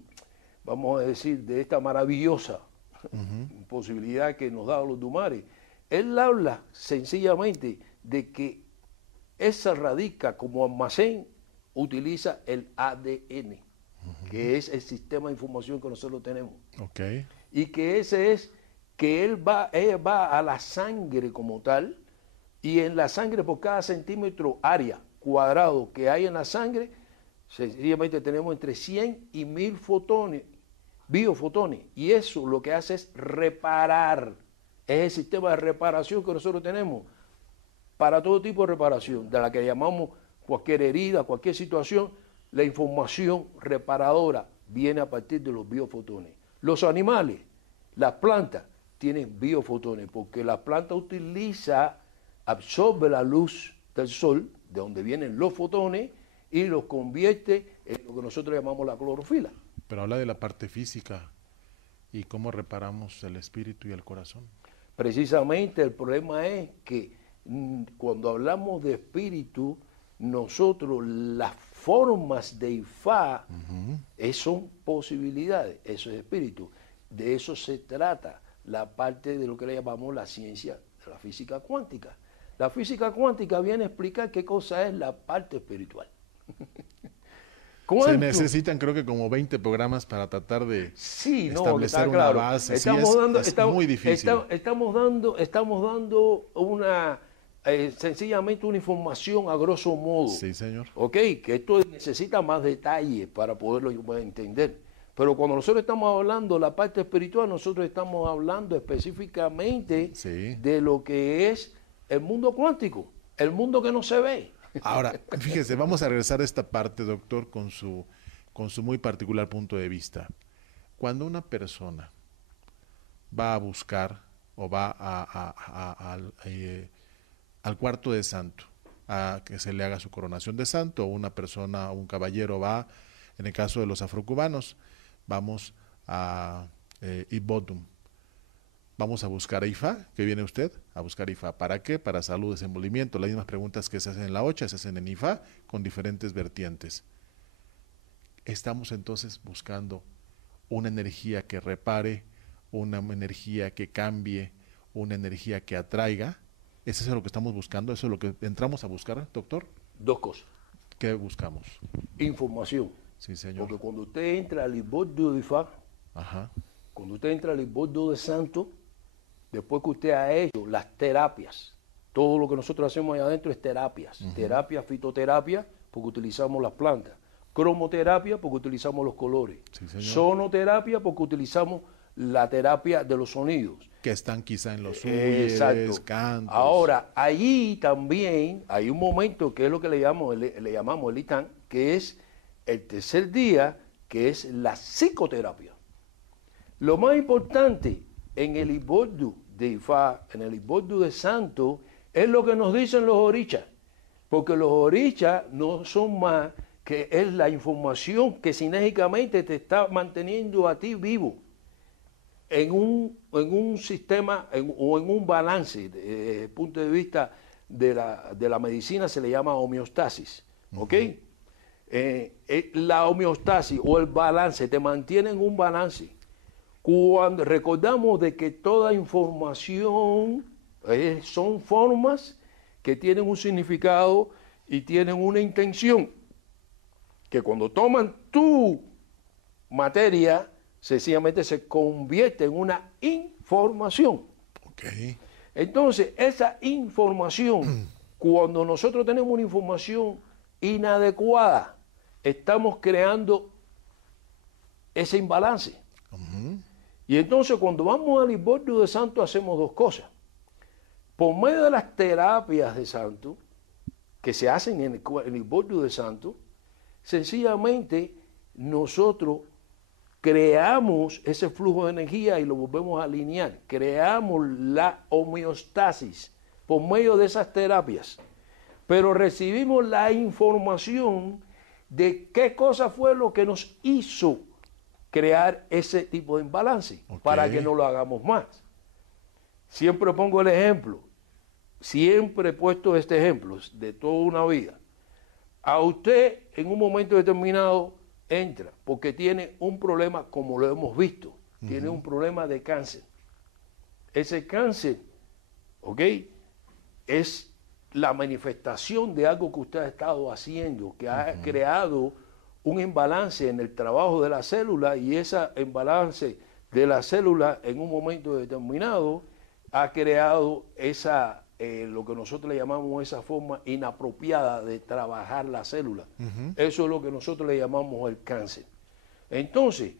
vamos a decir, de esta maravillosa posibilidad que nos da los Dumares. Él habla sencillamente de que esa radica como almacén, utiliza el ADN, que es el sistema de información que nosotros tenemos. Ok. Y que ese es, que ella va a la sangre como tal, y en la sangre por cada centímetro área cuadrado que hay en la sangre, sencillamente tenemos entre 100 y 1000 fotones, biofotones, y eso lo que hace es reparar, es el sistema de reparación que nosotros tenemos para todo tipo de reparación, de la que llamamos cualquier herida, cualquier situación. La información reparadora viene a partir de los biofotones. Los animales, las plantas, tienen biofotones, porque la planta absorbe la luz del sol, de donde vienen los fotones, y los convierte en lo que nosotros llamamos la clorofila. Pero habla de la parte física y cómo reparamos el espíritu y el corazón. Precisamente el problema es que cuando hablamos de espíritu, nosotros las formas de Ifá son posibilidades, eso es espíritu. De eso se trata la parte de lo que le llamamos la ciencia de la física cuántica. La física cuántica viene a explicar qué cosa es la parte espiritual. Se necesitan, creo que como 20 programas para tratar de establecer una claro. base. Es muy difícil. Estamos dando una sencillamente una información a grosso modo. Sí, señor. Ok, que esto necesita más detalles para poderlo entender. Pero cuando nosotros estamos hablando de la parte espiritual, nosotros estamos hablando específicamente de lo que es el mundo cuántico, el mundo que no se ve. Ahora, fíjese, vamos a regresar a esta parte, doctor, con su muy particular punto de vista. Cuando una persona va a buscar o va al cuarto de santo a que se le haga su coronación de santo, o una persona, un caballero va, en el caso de los afrocubanos, vamos a Ibodum. Vamos a buscar a Ifá, ¿qué viene usted? A buscar Ifá. ¿Para qué? Para salud, desenvolvimiento. Las mismas preguntas que se hacen en la Ocha se hacen en Ifá con diferentes vertientes. Estamos entonces buscando una energía que repare, una energía que cambie, una energía que atraiga. ¿Eso es lo que estamos buscando? ¿Eso es lo que entramos a buscar, doctor? Dos cosas. ¿Qué buscamos? Información. Sí, señor. Porque cuando usted entra al Iboddu de Ifá, cuando usted entra al Iboddu de Santo, después que usted ha hecho las terapias, todo lo que nosotros hacemos ahí adentro es terapias. Terapia, fitoterapia, porque utilizamos las plantas. Cromoterapia, porque utilizamos los colores. Sí, sonoterapia, porque utilizamos la terapia de los sonidos. Que están quizá en los huyes, cantos. Ahora, allí también hay un momento que es lo que le llamamos el Itán, que es el tercer día, que es la psicoterapia. Lo más importante en el Iboddu de Ifá, en el Iboddu de Santo, es lo que nos dicen los orichas, porque los orichas no son más que es la información que sinérgicamente te está manteniendo a ti vivo en un sistema o en un balance. Desde el punto de vista de la medicina se le llama homeostasis, ¿ok? La homeostasis o el balance te mantiene en un balance. Cuando recordamos de que toda información son formas que tienen un significado y tienen una intención, que cuando toman tu materia, sencillamente se convierte en una información. Okay. Entonces, esa información, cuando nosotros tenemos una información inadecuada, estamos creando ese imbalance. Y entonces cuando vamos al Iboddu de Santo hacemos dos cosas. Por medio de las terapias de Santo, que se hacen en el Iboddu de Santo, sencillamente nosotros creamos ese flujo de energía y lo volvemos a alinear. Creamos la homeostasis por medio de esas terapias. Pero recibimos la información de qué cosa fue lo que nos hizo crear ese tipo de imbalance, para que no lo hagamos más. Siempre pongo el ejemplo, siempre he puesto este ejemplo de toda una vida. A usted en un momento determinado entra porque tiene un problema, como lo hemos visto, tiene un problema de cáncer. Ese cáncer, ¿ok?, es la manifestación de algo que usted ha estado haciendo, que ha creado un imbalance en el trabajo de la célula, y ese imbalance de la célula en un momento determinado ha creado lo que nosotros le llamamos esa forma inapropiada de trabajar la célula. Eso es lo que nosotros le llamamos el cáncer. Entonces,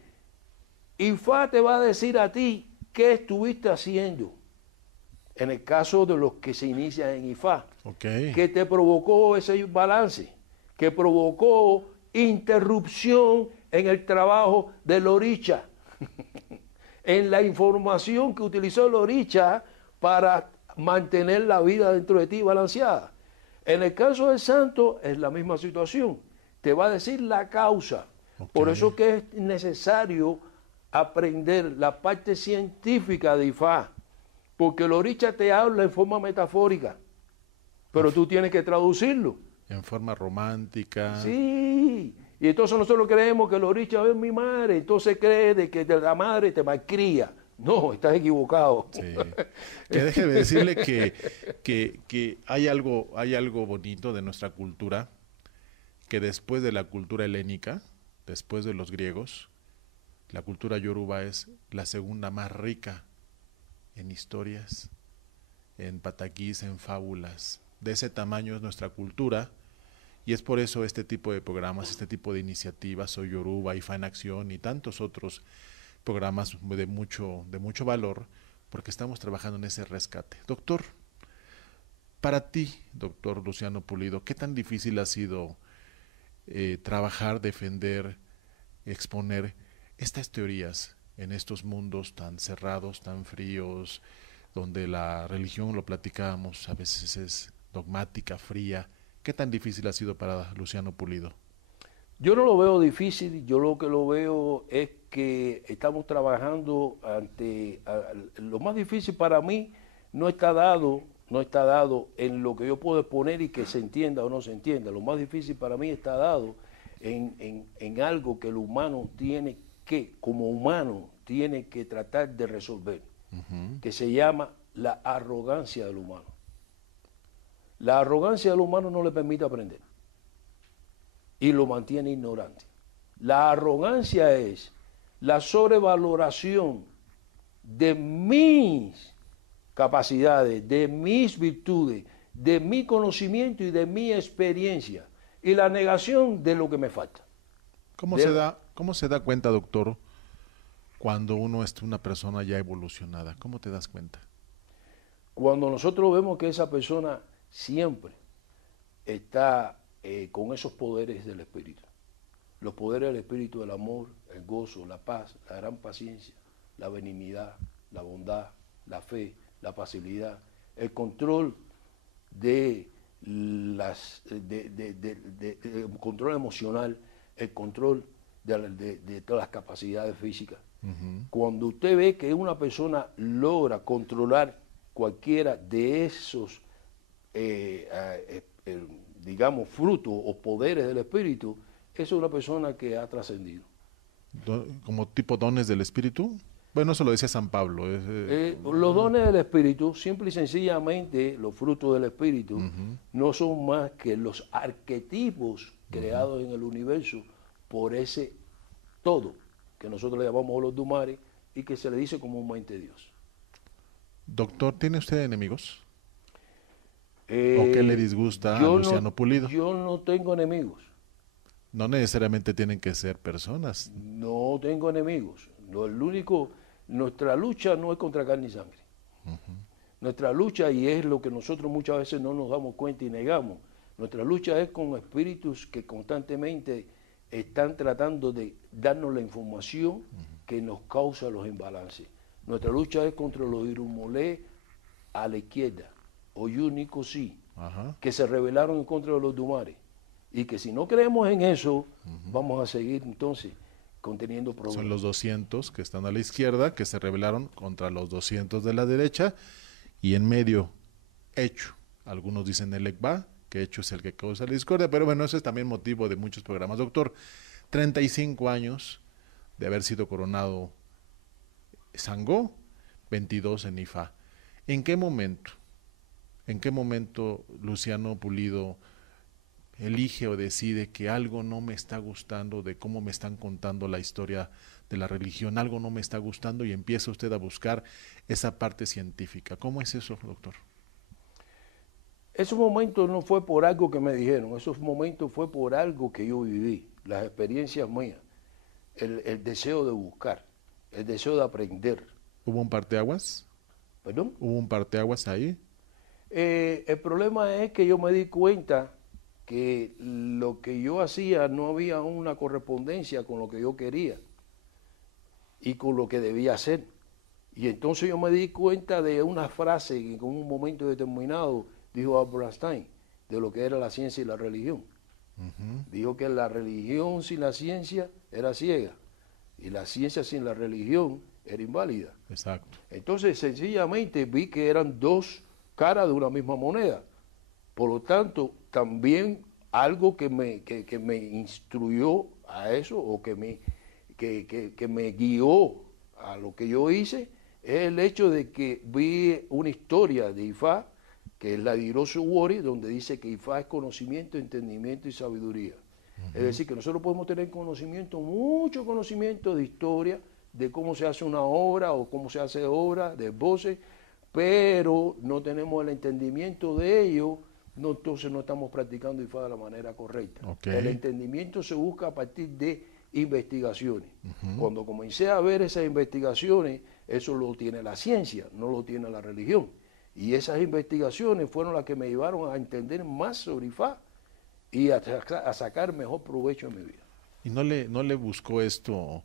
IFA te va a decir a ti qué estuviste haciendo. En el caso de los que se inician en IFA, que te provocó ese imbalance, que provocó interrupción en el trabajo de Loricha, en la información que utilizó Loricha para mantener la vida dentro de ti balanceada. En el caso del santo es la misma situación, te va a decir la causa. Por eso que es necesario aprender la parte científica de IFA, porque Loricha te habla en forma metafórica, pero tú tienes que traducirlo. En forma romántica. Sí, y entonces nosotros creemos que Loricha es mi madre, entonces crees de que la madre te malcría. No, estás equivocado. Sí. Que déjeme decirle que hay algo bonito de nuestra cultura, que después de la cultura helénica, después de los griegos, la cultura yoruba es la segunda más rica en historias, en pataquís, en fábulas. De ese tamaño es nuestra cultura, y es por eso este tipo de programas, este tipo de iniciativas, Soy Yoruba, IFA en Acción y tantos otros programas de mucho valor, porque estamos trabajando en ese rescate. Doctor, para ti, doctor Luciano Pulido, ¿qué tan difícil ha sido trabajar, defender, exponer estas teorías en estos mundos tan cerrados, tan fríos, donde la religión, lo platicábamos, a veces es dogmática, fría? ¿Qué tan difícil ha sido para Luciano Pulido? Yo no lo veo difícil, yo lo que lo veo es que estamos trabajando lo más difícil para mí no está dado en lo que yo puedo exponer y que se entienda o no se entienda. Lo más difícil para mí está dado en algo que el humano tiene que, como humano, tiene que tratar de resolver, que se llama la arrogancia del humano. La arrogancia del humano no le permite aprender y lo mantiene ignorante. La arrogancia es la sobrevaloración de mis capacidades, de mis virtudes, de mi conocimiento y de mi experiencia, y la negación de lo que me falta. ¿Cómo se da cuenta, doctor, cuando uno es una persona ya evolucionada? ¿Cómo te das cuenta? Cuando nosotros vemos que esa persona siempre está con esos poderes del Espíritu. Los poderes del Espíritu, del amor, el gozo, la paz, la gran paciencia, la benignidad, la bondad, la fe, la pasibilidad, el control el control emocional, el control de todas las capacidades físicas. Cuando usted ve que una persona logra controlar cualquiera de esos digamos, frutos o poderes del Espíritu, eso es una persona que ha trascendido. ¿Como tipo dones del Espíritu? Bueno, eso lo decía San Pablo. Los dones del Espíritu, simple y sencillamente, los frutos del Espíritu, no son más que los arquetipos creados en el universo por ese todo, que nosotros le llamamos los Dumare, y que se le dice comúnmente Dios. Doctor, ¿tiene usted enemigos? ¿O qué le disgusta a Luciano Pulido? Yo no tengo enemigos. No necesariamente tienen que ser personas. No tengo enemigos. Nuestra lucha no es contra carne y sangre. Nuestra lucha, y es lo que nosotros muchas veces no nos damos cuenta y negamos, nuestra lucha es con espíritus que constantemente están tratando de darnos la información que nos causa los imbalances. Nuestra lucha es contra los irumolé a la izquierda, Oyúnico sí, que se rebelaron en contra de los Dumare. Y que si no creemos en eso, vamos a seguir entonces conteniendo problemas. Son los 200 que están a la izquierda, que se rebelaron contra los 200 de la derecha, y en medio, Hecho. Algunos dicen el Ekba, que Hecho es el que causa la discordia, pero bueno, eso es también motivo de muchos programas. Doctor, 35 años de haber sido coronado Sangó, 22 en IFA. ¿En qué momento ¿En qué momento Luciano Pulido elige o decide que algo no me está gustando de cómo me están contando la historia de la religión, algo no me está gustando y empieza usted a buscar esa parte científica? ¿Cómo es eso, doctor? Esos momentos no fue por algo que me dijeron, esos momentos fue por algo que yo viví, las experiencias mías, el deseo de buscar, el deseo de aprender. ¿Hubo un parteaguas? ¿Perdón? ¿Hubo un parteaguas ahí? El problema es que yo me di cuenta que lo que yo hacía no había una correspondencia con lo que yo quería y con lo que debía hacer. Y entonces yo me di cuenta de una frase que en un momento determinado dijo Albert Einstein, de lo que era la ciencia y la religión. Dijo que la religión sin la ciencia era ciega y la ciencia sin la religión era inválida. Exacto. Entonces sencillamente vi que eran dos caras de una misma moneda. Por lo tanto, también algo que me instruyó a eso o que me guió a lo que yo hice es el hecho de que vi una historia de Ifá, que es la de Hiroshi Wori, donde dice que Ifá es conocimiento, entendimiento y sabiduría. Es decir, que nosotros podemos tener conocimiento, mucho conocimiento de historia, de cómo se hace una obra o cómo se hace obra, de voces, pero no tenemos el entendimiento de ello, entonces no estamos practicando Ifá de la manera correcta. Okay. El entendimiento se busca a partir de investigaciones. Cuando comencé a ver esas investigaciones, eso lo tiene la ciencia, no lo tiene la religión. Y esas investigaciones fueron las que me llevaron a entender más sobre Ifá y a sacar mejor provecho en mi vida. ¿Y no le buscó esto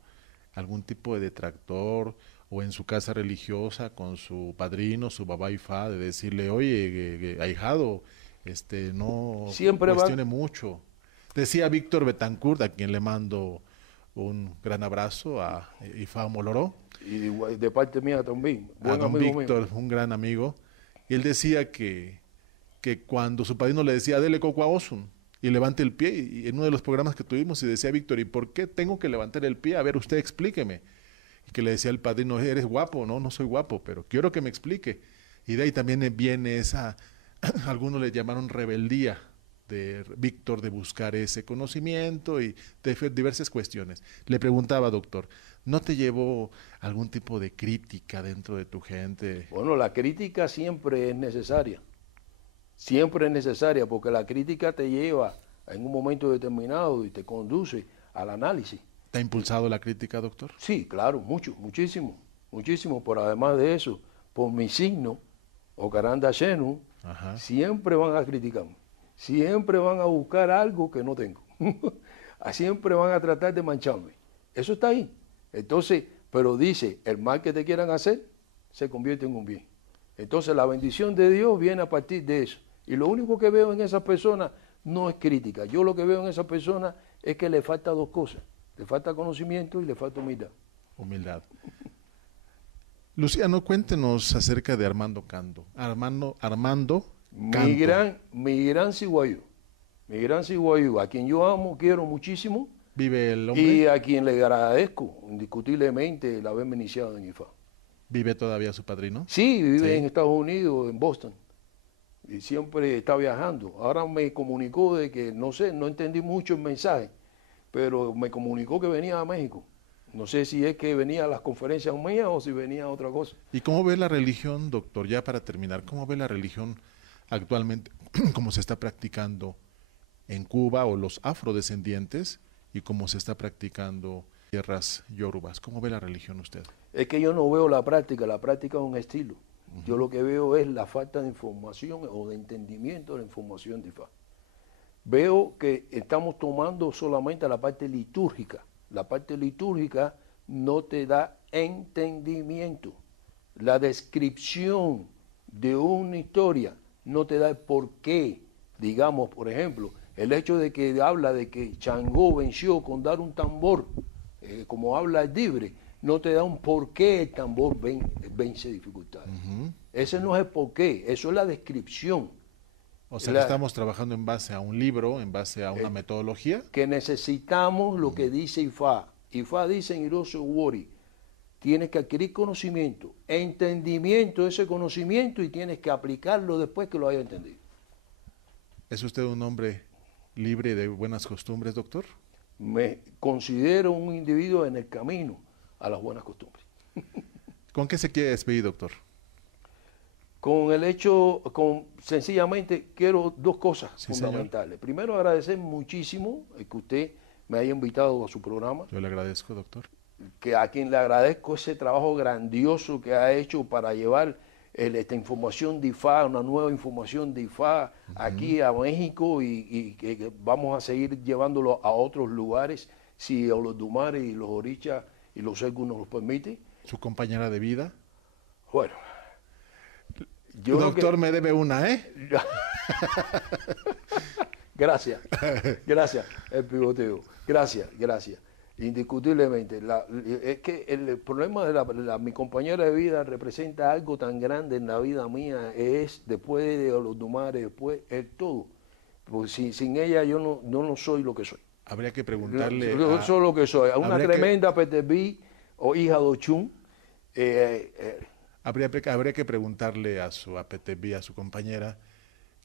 algún tipo de detractor o en su casa religiosa con su padrino, su babá Ifá, de decirle, oye, ahijado, no Siempre cuestione mucho? Decía Víctor Betancourt, a quien le mando un gran abrazo, a Ifá Moloró. Y de parte mía también. A don Víctor, un gran amigo. Y él decía que cuando su padrino le decía, dele coco a Osun, y levante el pie, y en uno de los programas que tuvimos, y decía Víctor, ¿y por qué tengo que levantar el pie? A ver, usted explíqueme. Y que le decía el padrino, eres guapo, no soy guapo, pero quiero que me explique. Y de ahí también viene esa, algunos le llamaron rebeldía de Víctor de buscar ese conocimiento y de diversas cuestiones. Le preguntaba, doctor, ¿no te llevó algún tipo de crítica dentro de tu gente? Bueno, la crítica siempre es necesaria. Siempre es necesaria porque la crítica te lleva en un momento determinado y te conduce al análisis. ¿Te ha impulsado la crítica, doctor? Sí, claro, muchísimo, pero además de eso, por mi signo, Ocaranda Shenu, siempre van a criticarme, siempre van a buscar algo que no tengo, siempre van a tratar de mancharme, eso está ahí. Entonces, pero dice, el mal que te quieran hacer, se convierte en un bien. Entonces la bendición de Dios viene a partir de eso. Y lo único que veo en esas personas no es crítica. Yo lo que veo en esas personas es que le falta dos cosas. Le falta conocimiento y le falta humildad. Humildad. Luciano, cuéntenos acerca de Armando Cando. Armando Canto. Mi gran ciguayú, a quien yo amo, quiero muchísimo. ¿Vive el hombre? Y a quien le agradezco indiscutiblemente el haberme iniciado en IFA. ¿Vive todavía su padrino? Sí, vive en Estados Unidos, en Boston. Y siempre está viajando. Ahora me comunicó de que, no sé, no entendí mucho el mensaje, pero me comunicó que venía a México. No sé si es que venía a las conferencias mías o si venía a otra cosa. ¿Y cómo ve la religión, doctor? Ya para terminar, ¿cómo ve la religión actualmente, cómo se está practicando en Cuba o los afrodescendientes y cómo se está practicando en tierras yorubas? ¿Cómo ve la religión usted? Es que yo no veo la práctica es un estilo. Yo lo que veo es la falta de información o de entendimiento de la información de Ifá. Veo que estamos tomando solamente la parte litúrgica. La parte litúrgica no te da entendimiento. La descripción de una historia no te da el porqué. Digamos, por ejemplo, el hecho de que habla de que Changó venció con dar un tambor, como habla el libre, no te da un porqué el tambor vence dificultades. Ese no es el porqué, eso es la descripción. O sea, que estamos trabajando en base a un libro, en base a una metodología. Que necesitamos lo que dice Ifá. Ifá dice en Hiroshi Wori, tienes que adquirir conocimiento, entendimiento de ese conocimiento y tienes que aplicarlo después que lo hayas entendido. ¿Es usted un hombre libre de buenas costumbres, doctor? Me considero un individuo en el camino a las buenas costumbres. ¿Con qué se quiere despedir, doctor? Con el hecho, sencillamente quiero dos cosas fundamentales. Señor. Primero, agradecer muchísimo el que usted me haya invitado a su programa. Yo le agradezco, doctor. Que a quien le agradezco ese trabajo grandioso que ha hecho para llevar esta información de IFA, una nueva información de IFA aquí a México y que vamos a seguir llevándolo a otros lugares si los Dumares y los Orichas y los Selknam nos lo permiten. ¿Su compañera de vida? Bueno. Doctor, me debe una, ¿eh? Gracias, el pivoteo. Gracias. Indiscutiblemente. Es que el problema de mi compañera de vida representa algo tan grande en la vida mía, es después de los Dumares, después el todo. Porque sin ella yo no soy lo que soy. Habría que preguntarle. Yo soy lo que soy. Una tremenda PTB o hija de Ochun. Habría que preguntarle a su APTB, a su compañera,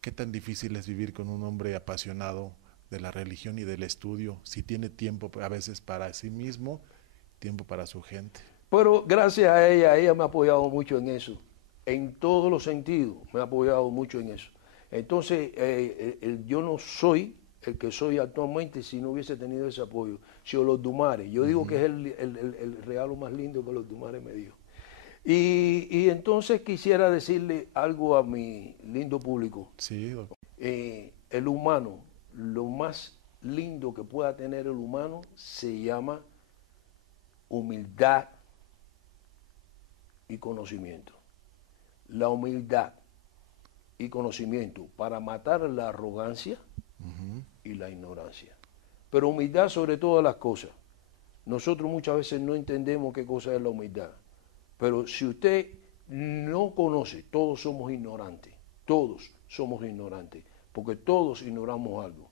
qué tan difícil es vivir con un hombre apasionado de la religión y del estudio, si tiene tiempo a veces para sí mismo, tiempo para su gente. Pero gracias a ella me ha apoyado mucho en eso, en todos los sentidos, me ha apoyado mucho en eso. Entonces, yo no soy el que soy actualmente si no hubiese tenido ese apoyo. Si los Dumares, yo digo que es el regalo más lindo que los Dumares me dio. Y entonces quisiera decirle algo a mi lindo público. Sí, doctor. El humano, lo más lindo que pueda tener el humano se llama humildad y conocimiento. La humildad y conocimiento para matar la arrogancia y la ignorancia. Pero humildad sobre todas las cosas. Nosotros muchas veces no entendemos qué cosa es la humildad. Pero si usted no conoce, todos somos ignorantes, porque todos ignoramos algo.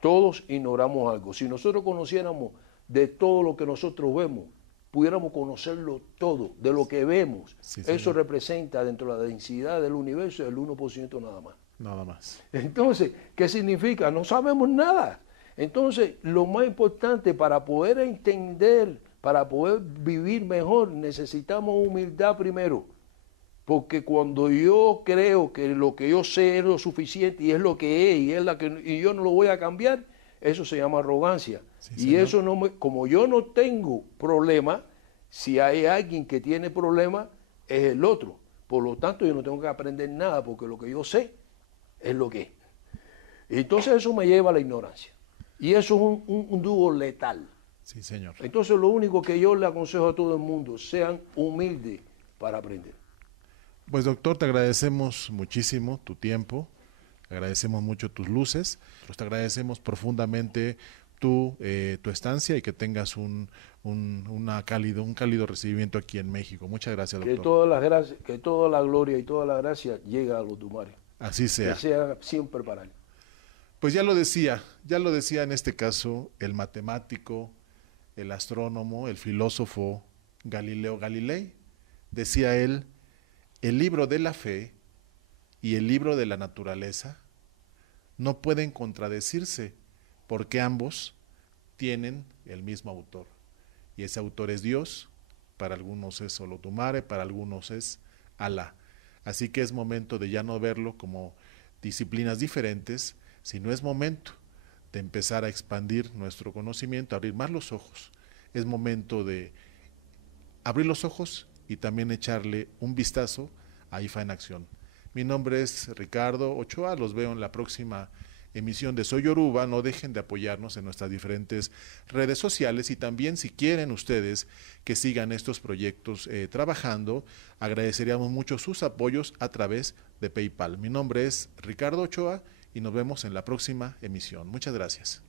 Todos ignoramos algo. Si nosotros conociéramos de todo lo que nosotros vemos, pudiéramos conocerlo todo, de lo que vemos. Sí, eso representa dentro de la densidad del universo el 1% nada más. Nada más. Entonces, ¿qué significa? No sabemos nada. Entonces, lo más importante para poder entender, para poder vivir mejor, necesitamos humildad primero. Porque cuando yo creo que lo que yo sé es lo suficiente y es lo que es y yo no lo voy a cambiar, eso se llama arrogancia. Sí, y señor. Eso como yo no tengo problema, si hay alguien que tiene problema, es el otro. Por lo tanto, yo no tengo que aprender nada porque lo que yo sé es lo que es. Entonces eso me lleva a la ignorancia. Y eso es un dúo letal. Sí, señor. Entonces lo único que yo le aconsejo a todo el mundo, sean humildes para aprender. Pues doctor, te agradecemos muchísimo tu tiempo, agradecemos mucho tus luces, pues te agradecemos profundamente tu estancia y que tengas un cálido recibimiento aquí en México. Muchas gracias, doctor. Que toda la gloria y toda la gracia llegue a los Dumares. Así sea. Que sea siempre para él. Pues ya lo decía en este caso el matemático, el astrónomo, el filósofo Galileo Galilei. Decía él: el libro de la fe y el libro de la naturaleza no pueden contradecirse porque ambos tienen el mismo autor. Y ese autor es Dios, para algunos es Olotumare, para algunos es Alá. Así que es momento de ya no verlo como disciplinas diferentes, sino es momento de empezar a expandir nuestro conocimiento, abrir más los ojos. Es momento de abrir los ojos y también echarle un vistazo a IFA en Acción. Mi nombre es Ricardo Ochoa, los veo en la próxima emisión de Soy Yoruba. No dejen de apoyarnos en nuestras diferentes redes sociales y también si quieren ustedes que sigan estos proyectos trabajando, agradeceríamos mucho sus apoyos a través de PayPal. Mi nombre es Ricardo Ochoa y nos vemos en la próxima emisión. Muchas gracias.